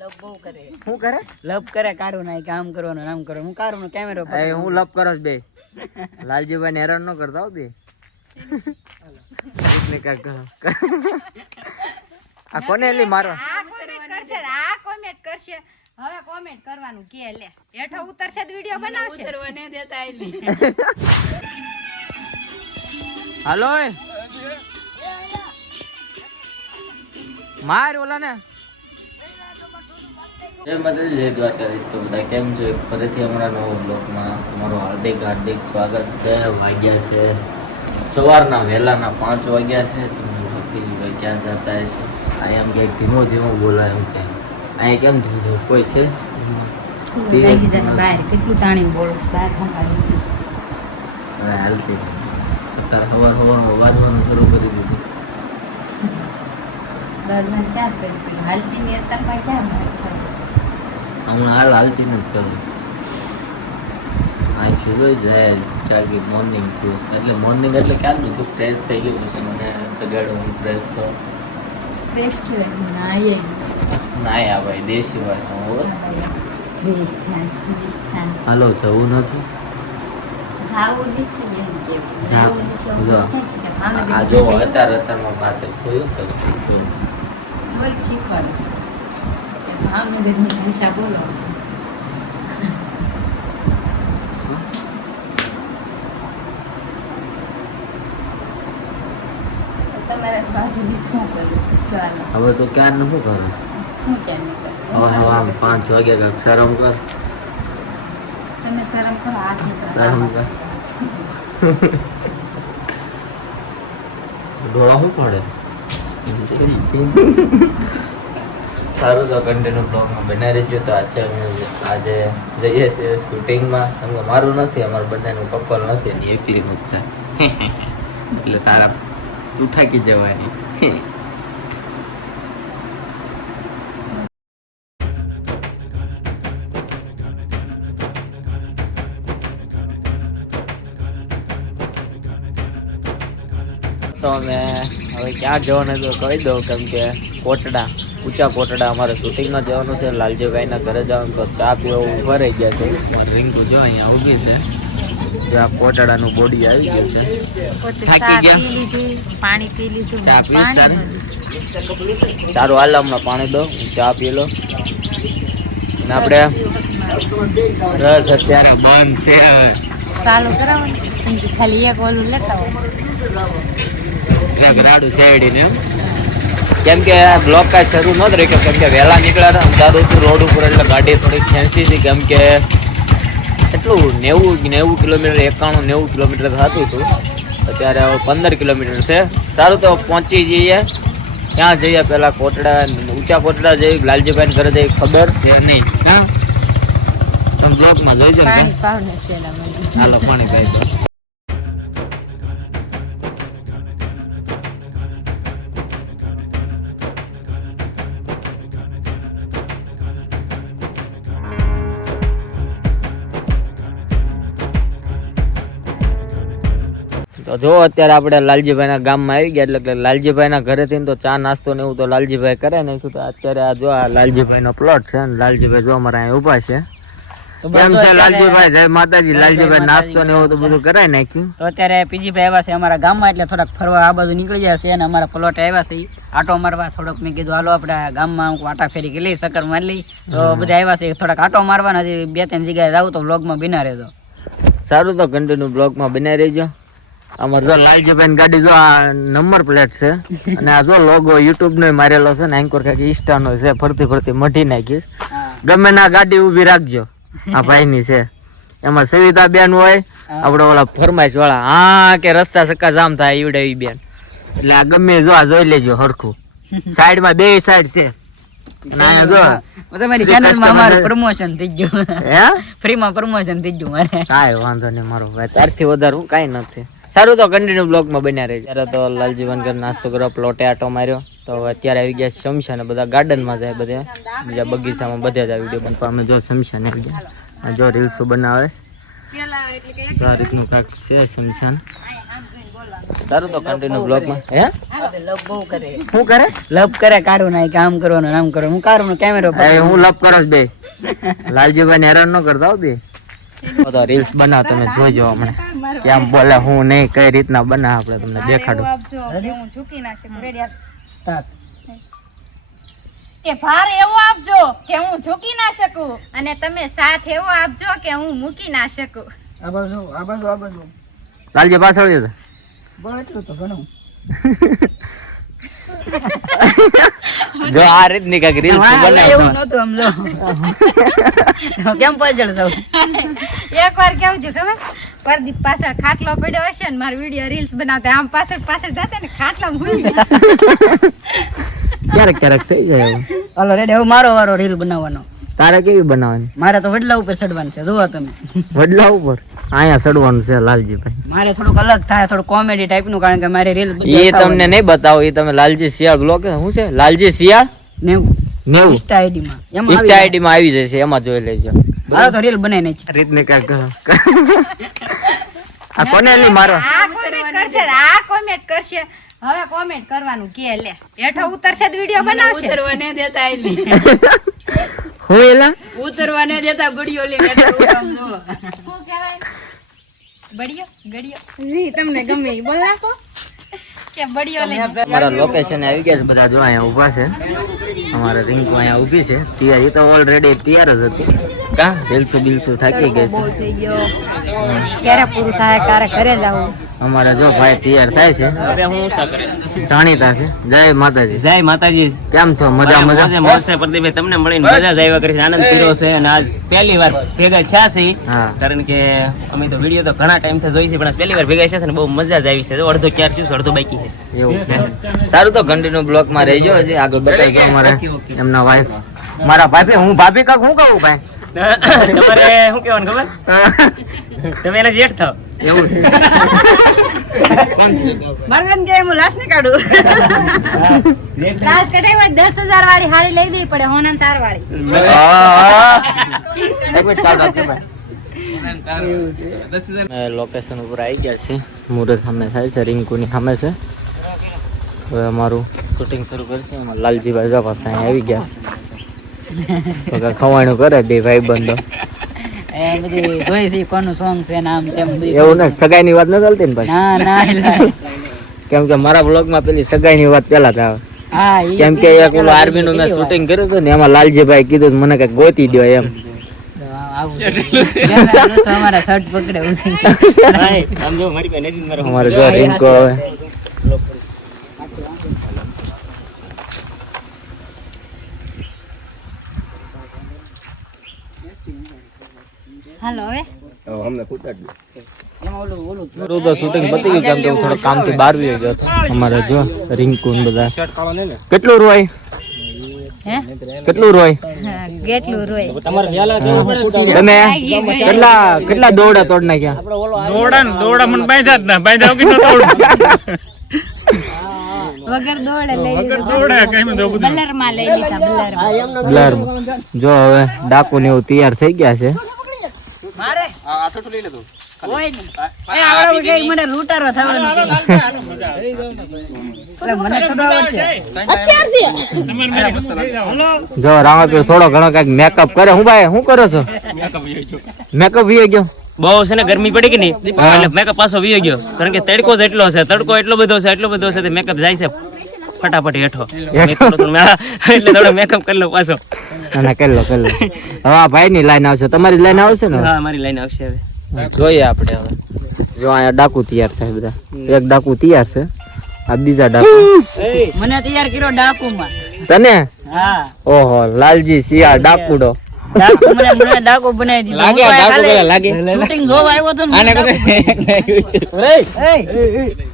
લવ બહુ કરે. શું કરે? લવ કરે કાઢું ના કામ કરવાનું. નામ કરો હું કાઢું કેમેરો એ હું લપ કરસ બે. લાલજીભાઈ હેરાન ન કરતા હો બે. એટલે આ કોને લી મારવા આ કોમેન્ટ કરશે આ કોમેન્ટ કરશે. હવે કોમેન્ટ કરવાનું કે લે. હેઠો ઉતરશે તો વીડિયો બનાવશે. ઉતરવા દેતા હાલો. માર ઓલા ને જય માતાજી જય દ્વારકાધીશ. તો બધા કેમ છો? ફરીથી અમારા નવા તમારું હાર્દિક હાર્દિક સ્વાગત છે. વાગ્યા છે સવારના વહેલાના પાંચ વાગ્યા છે. તો ભાઈ ક્યાં જતા હશે? અહીંયા એમ ક્યાંક ધીમો ધીમો બોલાય એમ ક્યાંક અહીંયા કેમ ધીમો ધીમો? કોઈ છે? હવે હાલતી અત્યારે સવાર સવારમાં વાજવાનું શરૂ કરી દીધું. ક્યાં છે પેલું હાલતી ની અસરમાં ક્યાં માર થાય હમણાં હાલ હાલતી નથી કરું અહીં જોઈ જાય જાગી મોર્નિંગ થયું એટલે મોર્નિંગ એટલે ક્યારનું? તું ફ્રેશ થઈ ગયું પછી મને જગાડું હું ફ્રેશ થયો. ફ્રેશ કહેવાય મને આયે ના ભાઈ દેશી ભાષા બસ ફ્રેશ થાય ફ્રેશ થાય. હાલો જવું નથી? જાવું એમ જાવું. આ જો અત્યારે અત્યારમાં ભાત ખોયું તો ખોયું. બોલ શીખવાડે છે. ભાવનગરની ભાષા બોલો તમારે બાજુની શું કરવું ચાલો હવે તો ક્યારનું શું કરું શું કેમ નહીં કરવું હવે હવે આમ પાંચ વાગ્યા કાંઈક શરમ કર તમે શરમ કરો હાથ શરમ કર ડોળા શું પડે સારું તો કન્ટિન્યુ બ્લોગમાં બનાવી રહેજો તો આજે અમે આજે જઈએ છીએ શૂટિંગમાં સમજો મારું નથી, અમારું બંનેનું કપલ નથી એની એકલીનું જ છે. એટલે તારા તું થાકી જવાની. ક્યાં જવાનું તો કહી દઉં કેમ કે કોટડા ઊંચા કોટડા અમારે શૂટિંગમાં જવાનું છે. લાલજીભાઈના ઘરે જવાનું તો ચા પીવો ઊભા રહી ગયા છે. રિંકુ જો અહીંયા ઊભી છે. જો આ કોટડાનું બોડી આવી ગયું છે. થાકી ગયા? પાણી પી લીધું ચા પી પાણી સારું હાલ હમણાં પાણી દો હું ચા પી લો અને આપણે રસ અત્યારે બંધ છે ચાલુ કરાવો ખાલી એક ઓલું લેતા હોય. રાડું શેરડીને કેમ કે બ્લોક કાંઈ શરૂ નહોતો રહી કેમ કે વહેલા નીકળ્યા હતા અંધારું હતું રોડ ઉપર એટલે ગાડી થોડીક ખેંચી હતી કેમ કે એટલું નેવું નેવું કિલોમીટર એકાણું નેવું કિલોમીટર થતું હતું. અત્યારે હવે પંદર કિલોમીટર છે. સારું તો પહોંચી જઈએ. ક્યાં જઈએ પેલા કોટડા ઊંચા કોટડા જઈ લાલજીભાઈ ઘરે જઈ ખબર છે નહીં. હા? તમે બ્લોકમાં જોઈજો ને ને હાલો પાણી પાઈ તો જો અત્યારે આપણે લાલજીભાઈના ગામમાં આવી ગયા એટલે લાલજીભાઈના ઘરેથી ને તો ચા નાસ્તો ને એવું તો લાલજીભાઈ કરે નાખ્યું તો અત્યારે આ જો આ લાલજીભાઈનો પ્લોટ છે ને લાલજીભાઈ જો અમારા અહીંયા ઊભા છે. કેમ છે લાલજીભાઈ જય માતાજી લાલજીભાઈ નાસ્તો ને એવું તો બધું કરાય નાખ્યું. તો અત્યારે પીજીભાઈ આવ્યા છે અમારા ગામમાં એટલે થોડાક ફરવા આ બાજુ નીકળી જશે અને અમારા પ્લોટ આવ્યા છે. આટો મારવા થોડોક મેં કીધું હાલો આપણે ગામમાં અમુક આટા ફેરી કે લઈ સકર મારી લઈ તો બધા આવ્યા છે થોડાક આટો મારવાના હજી બે ત્રણ જગ્યાએ જાવ તો વ્લોગમાં બિના રહેજો. સારું તો કન્ટિન્યુ બ્લોગમાં બનાવી રહેજો. અમારે જો લાલજીભાઈ ગાડી જો આ નંબર પ્લેટ છે. અને આ જો લોગો યુટ્યુબ નો મારેલો છે ને એન્કોર કાકી ઇન્સ્ટા નો છે ફરતી ફરતી મઢી નાખીશ. ગમે ના ગાડી ઊભી રાખજો. આ ભાઈ ની છે. એમાં સવિતા બેન હોય આપણે ઓલા ફરમાઈશ વાળા હા કે રસ્તા સક્કા જામ થાય ઈવડે એ બેન. એટલે આ ગમે જો આ જોઈ લેજો હરખું. સાઈડમાં બે સાઈડ છે. ના જો તમારી શ્રી ચેનલમાં કૃષ્ણ પ્રમોશન થઈ ગયું. હે? ફ્રીમાં પ્રમોશન થઈ ગયું મારે. કાંઈ વાંધો નહીં મારો ભાઈ. તારથી વધારે હું કાંઈ નથી. સારું તો કન્ટિન્યુ બ્લોગમાં બન્યા રહે ત્યારે તો લાલજીવન ઘર નાસ્તો કરવા પ્લોટે આટો માર્યો. તો અત્યારે આવી ગયા શમશાન બધા ગાર્ડનમાં જાય બધે. બીજા બગીચામાં બધે જ આવી ગયા પણ અમે જો શમશાન આવી ગયા. જો રીલ્સો બનાવે જો આ રીતનું કાંક છે શમશાન. સારું તો કન્ટિન્યુ બ્લોગમાં હે? લવ બહુ કરે શું કરે લવ કરે કારું નાય કામ કરવાનું. નામ કરો હું કારું કેમેરો હું લવ કરો બે. લાલજીભાઈ હેરાન ન કરતા હો બે. તો રીલ્સ બનાવ તમે જોજો હમણાં. કેમ બોલે હું નહીં કઈ રીતના બનાવ આપણે તમને દેખાડું? હું ઝૂકી ના રેડી કે ભાર એવો આપજો કે હું ઝૂકી ના શકું. અને તમે સાથ એવો આપજો કે હું મૂકી ના શકું. આ બાજુ આ બાજુ આ બાજુ. લાલજી પાછળ જશે બસ એટલું તો ઘણું. જો આ રીતની કંઈક રીલ્સ બનાવ એવું બનાવ આમ સમજો કેમ પાછળ જાવ એક વાર કેવું છે ખબર? પરદીપ પાછળ ખાટલો પડ્યો હશે ને મારો વીડિયો રીલ્સ બનાવતા આમ પાછળ પાછળ જતા ને ખાટલા ભૂલી ગયા ક્યારેક ક્યારેક થઈ જાય એવું. હાલો રેડી હવે મારો વારો રીલ બનાવવાનો. તારે કેવી બનાવવાની? મારે તો વડલા ઉપર ચડવાનું છે જોવા તમે. વડલા ઉપર? અહીંયા ચડવાનું છે લાલજીભાઈ. મારે થોડુંક અલગ થાય થોડું કોમેડી ટાઈપનું કારણ કે મારે રીલ એ તમને નહીં બતાવો એ તમે લાલજી શિયાળ બ્લોગ શું છે? લાલજી શિયાળ? નેવું. નેવું. ઇન્સ્ટા આઈડી માં. ઇન્સ્ટા આઈડી માં આવી જશે એમાં જોઈ લેજો. હાલો તો રીલ બનાવી નાખી રીતની કાંઈક આ કોને લી મારો? આ કોમેન્ટ કરશે આ કોમેન્ટ કરશે. હવે કોમેન્ટ કરવાનું કે લે. હેઠો ઉતરશે તો વીડિયો બનાવશે. ઉતરવા ન દેતા આઈલી હું ઉતરવાને દેતા આમ જુઓ. શું કહેવાય બડિયો ગડિયો જી તમને ગમે એ બોલ નાખો કે બળિયો લઈને અમારા લોકેશન આવી ગયા છે બધા જો અહીંયા ઊભા છે. અમારા રિંકુ અહીંયા ઊભી છે. તૈયાર એ તો ઓલરેડી તૈયાર જ હતી. કા? બિલસુ બિલસુ થાકી ગઈ બહુ છે થઈ ગયો. ક્યારે પૂરું થાય ક્યારે ઘરે જવું અમારા જો ભાઈ તૈયાર થાય છે. જાણીતા છે. જય માતાજી. જય માતાજી. કેમ છો? મજા મજા? મોજ છે. પ્રદીપભાઈ તમને મળીને મજા જ આવ્યા કરી છે. આનંદ પીરો છે અને આજ પહેલી વાર ભેગા થયા છે કારણ કે અમે તો વીડિયો તો ઘણા ટાઈમથી જોઈ છે પણ પહેલી વાર ભેગા છે ને બહુ મજા જ આવી છે. જો અડધો ક્યાર છું અડધો બાકી છે. એવું છે. સારું તો કન્ટિન્યુ બ્લોકમાં રહેજો હજી આગળ બતાવજો અમારે. એમના વાઈફ મારા ભાભી હું ભાભી કાક હું કહું ભાઈ? તમારે શું કહેવાનું ખબર? તમે એના જેઠ થાવ. એવું છે. મારે કે હું લાશ ને કાઢું. ક્લાસ કઢાઈ દસ હજાર વાળી હાડી લઈ લેવી પડે હોનન તાર વાળી. લોકેશન ઉપર આવી ગયા છે મુહૂર્ત સામે થાય છે રિંકુની સામે છે. હવે અમારું શૂટિંગ શરૂ કરશે. એમાં લાલજીભાઈ જો પાસે આવી ગયા છે ખવાણું કરે બે ભાઈ બંધો એ બધી જોઈ છે કોનું સોંગ છે નામ તેમ બધી. એવું ને સગાઈની વાત ન ચાલતી ને ભાઈ? ના ના એલા. કેમ કે મારા બ્લોગમાં પેલી સગાઈની વાત પેલા થાય. કેમ કે એક ઓલું આર્મી નું મેં શૂટિંગ કર્યું હતું ને એમાં લાલજીભાઈ કીધું મને કંઈક ગોતી દો એમ. અમારા જો મારી પાસે નથી મારો અમારે જો રિંકો હવે હાલો હવે? એમાં ઓલું ઓલું મારું તો શૂટિંગ પતી ગયું કેમ કે હું થોડો કામથી બહાર ગયો હતો. અમારે જો રિંકુ બધા. કેટલું રોય? કેટલું રોય? કેટલું રોય? તમે કેટલા કેટલા દોડા તોડ નાખ્યા? વગર દોડે લઈ લીધા. બલરમાં લઈ લીધા બલરમાં જો હવે ડાકુ ને એવું તૈયાર થઈ ગયા છે. મારે? કોઈ નહીં. એ આવડે કે મને લૂંટારો થવાનો. મને ખબર છે. જો રામાપીર થોડો ઘણો કંઈક મેકઅપ કરે. હું ભાઈ શું કરો છો? મેકઅપ વી ગયો. બહુ છે ને ગરમી પડી કે નહીં? એટલે મેકઅપ પાછો વી ગયો. કારણ કે તડકો જ એટલો છે તડકો એટલો બધો છે એટલો બધો છે મેકઅપ જાય છે. ફટાફટ હેઠો. મેં મેં- એટલે થોડો મેકઅપ કરી લો પાછો. ના ના કરી લો કરી લો. હવે આ ભાઈ ની લાઈન આવશે. તમારી લાઈન આવશે ને? હા મારી લાઈન આવશે હવે. જોઈએ આપણે હવે. જો અહીંયા ડાકુ તૈયાર થાય બધા. એક ડાકુ તૈયાર છે. આ બીજા ડાકુ. મને તૈયાર કર્યો ડાકુમાં. તને? હા. ઓહો લાલજી શિયાળ ડાકુડો. ડાકુ મને મને ડાકુ બનાવી દીધો. લાગે, ડાકુ લાગે. શૂટિંગ જોવા આવ્યો તો ને મને ડાકુ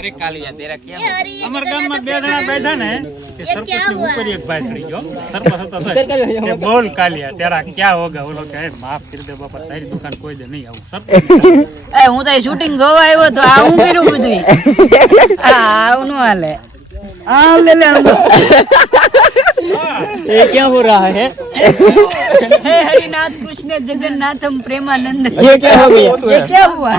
અરે કાલિયા તેરા ક્યાં અમારા ગામમાં બે જણા બેઠા ને કે સરપંચની ઉપર એક ભાઈ સડી ગયો. સરપંચ હતો કે બોલ કાલિયા તેરા ક્યાં હોગા? ઓલો કે માફ કરી દે બાપા તારી દુકાન કોઈ દે નહીં આવું. સરપંચ એ હું તો શૂટિંગ જોવા આવ્યો તો આ હું કર્યું બધું આ આવું નું હાલે. आ ले ले हम ये क्या हो रहा है? हरिनाथ कृष्ण जगन्नाथ हम प्रेमानंद। ये क्या हो गया? ये क्या हुआ?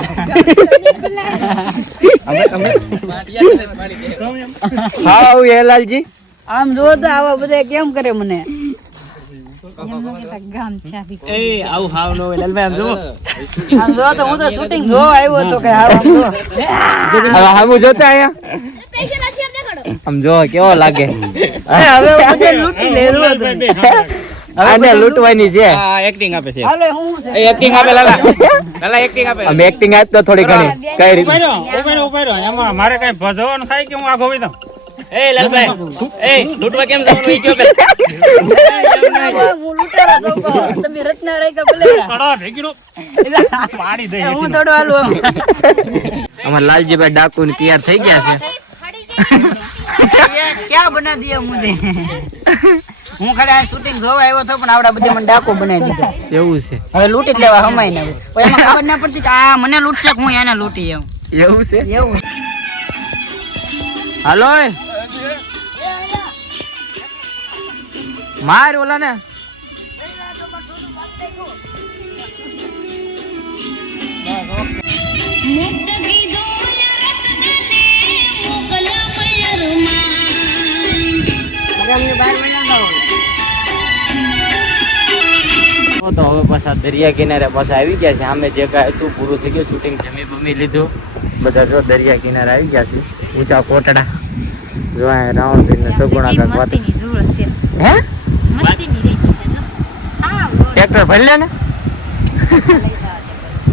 હા હેલાલજી આમ જો તો આવા બધા કેમ કરે મને આવું હાવ નો લાલભાઈ આમ જો આમ જો તો હું તો શૂટિંગ જોવા આવ્યો હતો કે હાવ આમ જો હવે જોતા આયા આમ જો કેવો લાગે? હવે લૂંટી લેવું હતું આને લૂંટવાની છે. એક્ટિંગ આપે છે. હાલે હું છે? એક્ટિંગ આપે લાલા. લાલા એક્ટિંગ આપે. અમે એક્ટિંગ આપ તો થોડી ઘણી. કઈ રીતે? ઉભેરો ઉભેરો. એમાં મારે કઈ ભજવવાનું થાય કે હું આ ગોવી દઉં એ લાલભાઈ એ લૂંટવા કેમ જવાનું ઈ કયો કે હું લૂંટારા છોકરો. તમે રત્ના રહી કે ભલે કડો ભેગીનો પાડી દે હું થોડું હાલું અમાર લાલજીભાઈ ડાકુ ને તૈયાર થઈ ગયા છે. ક્યાં બના દે મુજે હું ખાલી આ શૂટિંગ જોવા આવ્યો હતો પણ આવડા બધા મને ડાકો બનાવી દીધો. એવું છે. હવે લૂંટી લેવા હમાય ને પણ એમાં ખબર ના પડતી આ મને લૂંટશે હું એને લૂંટી આવું. એવું છે? એવું. હાલો માર ઓલા ને મુક્ત તો હવે પાછા દરિયા કિનારે પાછા આવી ગયા છે અમે જે કાંઈ હતું પૂરું થઈ ગયું શૂટિંગ જમી બમી લીધું બધા જો દરિયા કિનારે આવી ગયા છે ઊંચા કોટડા જો અહીંયા રાવણબીર ને સગુણા કાંક વાત હે ટ્રેક્ટર ભરી લે ને.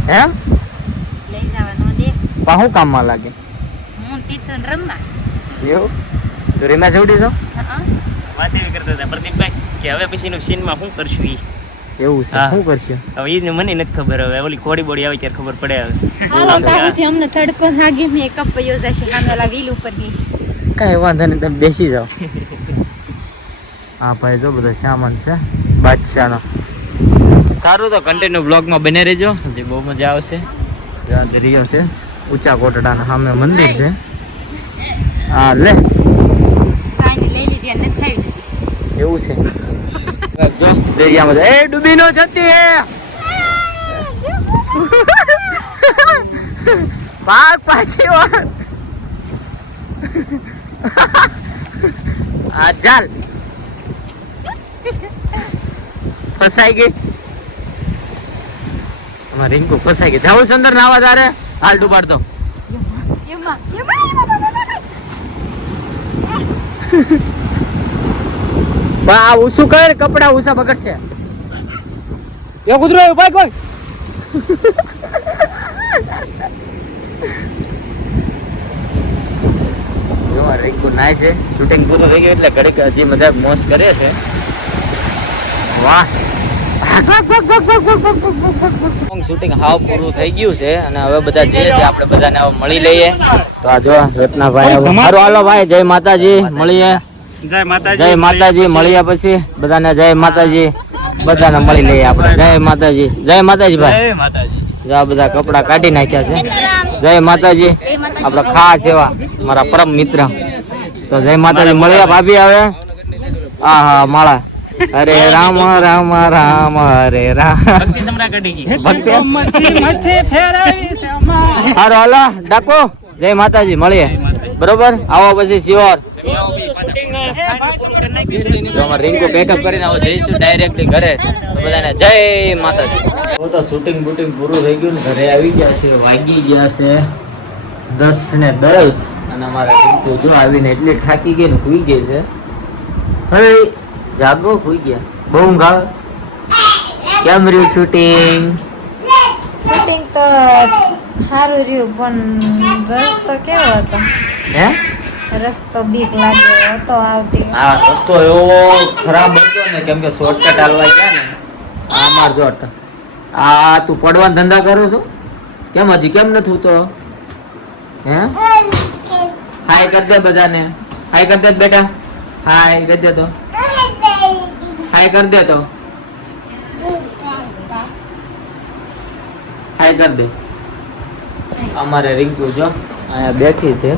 હે લઈ જવાનો દે પાહું કામમાં લાગે હું તીર્થન રમવા એવું? તો રીમા સેવડી છો વાત એવી કરતા હતા પ્રદીપભાઈ કે હવે પછીનું સીનમાં શું કરશું ઈ? એવું છે. શું કરશે? હવે ઈ મને નથી ખબર હવે ઓલી કોડી બોડી આવે ત્યારે ખબર પડે હવે. હાલો તારુંથી અમને તડકો લાગી મેં કપ યોજાશે સામે ઓલા વ્હીલ ઉપરની કાંઈ વાંધો નહીં તમે બેસી જાઓ. હા ભાઈ જો બધો સામાન છે બાદશાહનો. સારું તો કન્ટિન્યુ બ્લોગમાં બને રહેજો જે બહુ મજા આવશે. જ્યાં દરિયો છે ઊંચા કોટડાના સામે મંદિર છે. હા લે. એવું છે. જો દરિયામાં. એ ડૂબી નો જતી હે. પાક પાછી. આ ચાલ. ફસાઈ ગઈ. અમાર રિંકુ ફસાઈ ગઈ. જાવું સુંદર નાવા તારે. હાલ ડૂબાડતો. એમાં એમાં એમાં, એમાં. બા આ ઊંચું કર, કપડા ઊંચા પકડશે એ કૂતરો ભાઈ કોઈ જો રીંકુ નાય છે. શૂટિંગ પૂરું થઈ ગયું એટલે ઘડીક હજી મજાક મોસ કરે છે વાહ. શૂટિંગ હાવ પૂરું થઈ ગયું છે અને હવે બધા જઈએ છે આપણે બધાને હવે મળી લઈએ. તો આ જો રત્નાભાઈ. હારું હાલો ભાઈ જય માતાજી મળીએ. જય માતાજી જય માતાજી મળીએ પછી. બધાને જય માતાજી. બધાને મળી લઈએ આપણે. જય માતાજી. જય માતાજી ભાઈ. જય માતાજી. આ બધા કપડા કાઢી નાખ્યા છે. જય માતાજી. આપણા ખાસ એવા મારા પરમ મિત્ર. તો જય માતાજી. મળ્યા ભાભી હવે. હા હા માળા. હરે રામ રામ રામ હરે રામ. ભક્તિ સમ્રાટ કાઢી ભક્તિ? મથી મથી હારો હાલો ડાકો. જય માતાજી મળીએ. બરોબર? આવો પછી અમારે રિંકુ પેકઅપ કરીને હવે જઈશું ડાયરેક્ટલી ઘરે. બધાને જય માતાજી. હું તો શૂટિંગ બુટિંગ પૂરું થઈ ગયું ને ઘરે આવી ગયા છે વાગી ગયા છે દસ ને દસ. અને અમારા રિંકુ જો આવીને એટલી થાકી ગઈ ને સુઈ ગઈ છે. હવે જાગો સુઈ ગયા. બહુ ઊંઘ આવે? કેમ રહ્યું શૂટિંગ શૂટિંગ તો સારું રહ્યું પણ રસ્તો કેવો હતો? હે? રસ્તો બીક લાગે હતો આવતી. આ રસ્તો એવો ખરાબ હતો ને કેમ કે શોર્ટકટ હાલવા ગયા ને આ માર જોટ આ તું પડવાનો ધંધા કરો છો? કેમ હજી કેમ નથી ઉતો હે? હાય કરજે દે બધાને. હાય કરજે દે બેટા. હાય કરજે દે તો. હાય કરી દે તો. હાય કરી દે. અમારે રિંકુ જો અહીંયા બેઠી છે.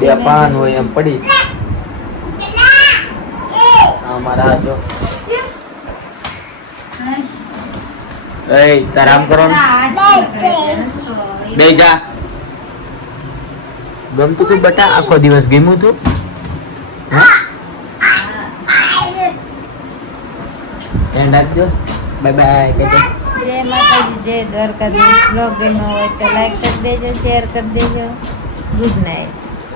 બે પાન હોય એમ પડી છે. અમારા જો. એ તાર આમ કરો બે જા. ગમતું તું બટા? આખો દિવસ ગમ્યું તું? એન્ડ રાખજો બાય બાય કહેજો. જય માતાજી, જય દ્વારકાધીશ. બ્લોગ ગમ્યો હોય તો લાઈક કરી દેજો શેર કરી દેજો. Good night